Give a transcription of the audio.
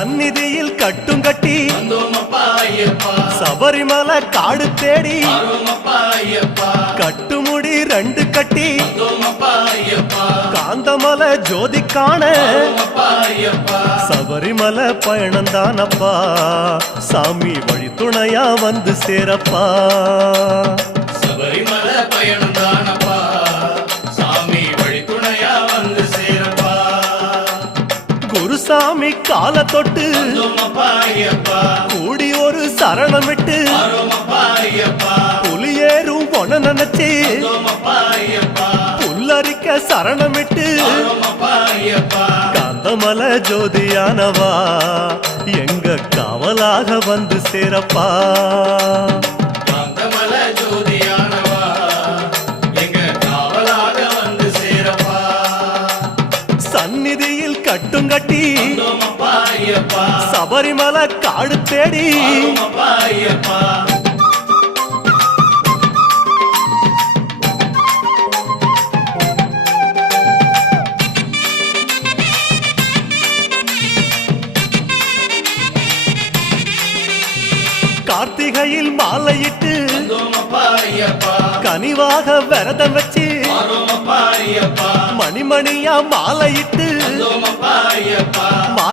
சந்நிதியில் கட்டும் கட்டி சபரிமலை காடு தேடி கட்டுமுடி 2 கட்டி காந்தமலை ஜோதி காண சபரிமலை பயணந்தானப்பா சாமி வழி துணையா வந்து சேரப்பா சபரிமலை பயணந்தானப்பா சாமி வழி துணையா வந்து சேரப்பா குருசாமி கால தொட்டு கூடி ஒரு சரணமிட்டு புலியேறும் பொன நினைச்சு புல்லரிக்க சரணமிட்டு காந்தமலை ஜோதியானவா எங்க காவலாக வந்து சேரப்பா காந்தமலை ஜோதியானவா எங்க காவலாக வந்து சேரப்பா சந்நிதியில் கட்டும் கட்டி சபரிமலை காடு தேடி கார்த்திகையில் மாலையிட்டு கனிவாக விரதம் வச்சு மணிமணியா மாலையிட்டு